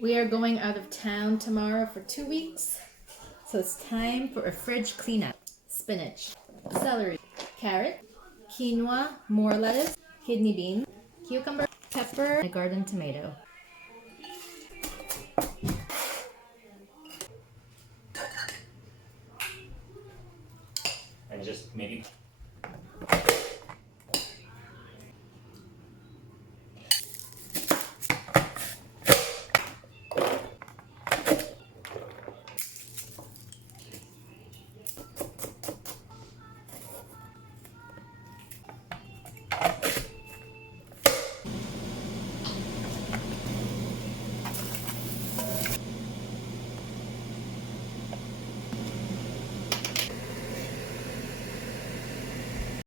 We are going out of town tomorrow for 2 weeks, so it's time for a fridge cleanup. Spinach, celery, carrot, quinoa, more lettuce, kidney beans, cucumber, pepper, and a garden tomato.